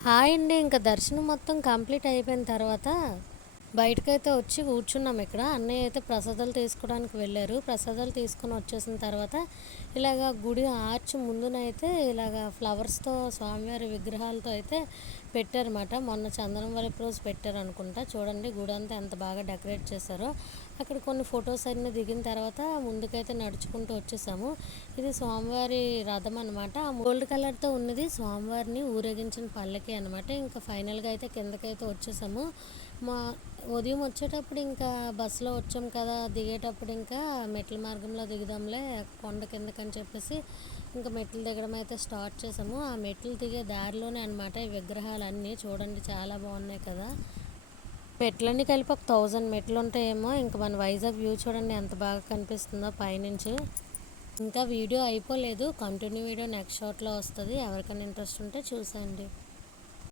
Hi అండి. ఇంకా దర్శనం మొత్తం కంప్లీట్ అయిపోయిన తర్వాత బయటకైతే వచ్చి కూర్చున్నాం ఇక్కడ. అన్నయ్య అయితే ప్రసాదాలు తీసుకోవడానికి వెళ్ళారు. ప్రసాదాలు తీసుకొని వచ్చేసిన తర్వాత ఇలాగ గుడి ఆర్చ్ ముందునైతే ఇలాగ ఫ్లవర్స్‌తో స్వామివారి విగ్రహాలతో అయితే పెట్టారన్నమాట. మొన్న చందనం వరపు రోజు పెట్టారనుకుంటా. చూడండి గుడంతా ఎంత బాగా డెకరేట్ చేశారో. అక్కడ కొన్ని ఫొటోస్ అన్నీ దిగిన తర్వాత ముందుకైతే నడుచుకుంటూ వచ్చేసాము. ఇది స్వామివారి రథం అనమాట. గోల్డ్ కలర్‌తో ఉన్నది స్వామివారిని ఊరేగించిన పల్లకి అనమాట. ఇంకా ఫైనల్‌గా అయితే కిందకైతే వచ్చేసాము. మా ఉదయం వచ్చేటప్పుడు ఇంకా బస్సులో వచ్చాం కదా, దిగేటప్పుడు ఇంకా మెట్ల మార్గంలో దిగుదాంలే కొండ కిందకని చెప్పేసి ఇంకా మెట్లు దిగడం అయితే స్టార్ట్ చేసాము. ఆ మెట్లు దిగే దారిలోనే అనమాట ఈ విగ్రహాలన్నీ. చూడండి చాలా బాగున్నాయి కదా. మెట్లన్నీ కలిపి ఒక 1000 మెట్లు ఉంటాయేమో. ఇంకా మన వైజాగ్ వ్యూ చూడండి ఎంత బాగా కనిపిస్తుందో పైనుంచి. ఇంకా వీడియో అయిపోలేదు, కంటిన్యూ వీడియో నెక్స్ట్ షాట్లో వస్తుంది. ఎవరికైనా ఇంట్రెస్ట్ ఉంటే చూసేయండి.